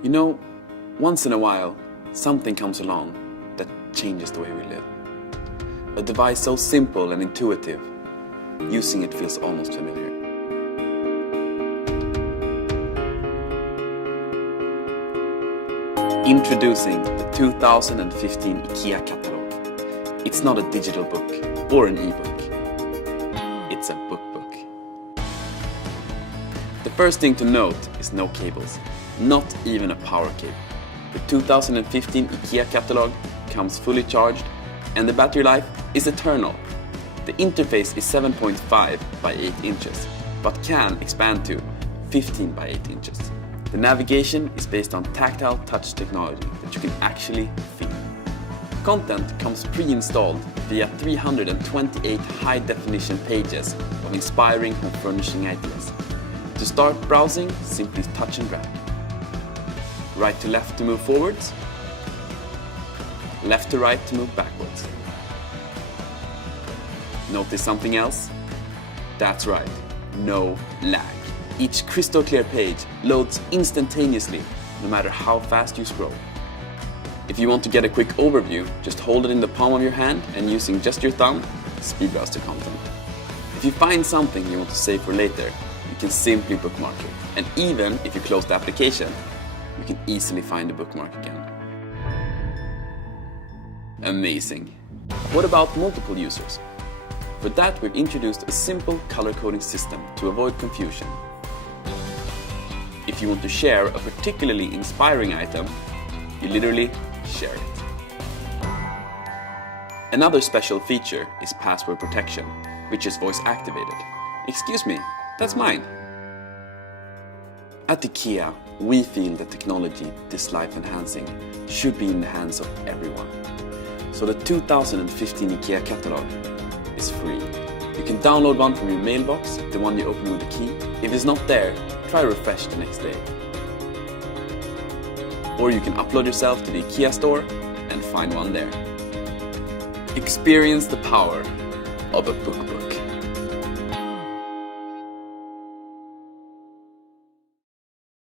You know, once in a while, something comes along that changes the way we live. A device so simple and intuitive, using it feels almost familiar. Introducing the 2015 IKEA catalog. It's not a digital book or an ebook. It's a bookbook. The first thing to note is no cables, not even a power cable. The 2015 IKEA catalog comes fully charged and the battery life is eternal. The interface is 7.5 by 8 inches, but can expand to 15 by 8 inches. The navigation is based on tactile touch technology that you can actually feel. Content comes pre-installed via 328 high-definition pages of inspiring home furnishing ideas. To start browsing, simply touch and drag. Right to left to move forwards, left to right to move backwards. Notice something else? That's right, no lag. Each crystal clear page loads instantaneously, no matter how fast you scroll. If you want to get a quick overview, just hold it in the palm of your hand and using just your thumb, speed browse the content. If you find something you want to save for later, you can simply bookmark it. And even if you close the application, you can easily find the bookmark again. Amazing! What about multiple users? For that, we've introduced a simple color coding system to avoid confusion. If you want to share a particularly inspiring item, you literally share it. Another special feature is password protection, which is voice activated. Excuse me, that's mine. At IKEA, we feel that technology this life enhancing should be in the hands of everyone. So the 2015 IKEA catalog is free. You can download one from your mailbox, the one you open with a key. If it's not there, try refresh the next day. Or you can upload yourself to the IKEA store and find one there. Experience the power of a bookbook.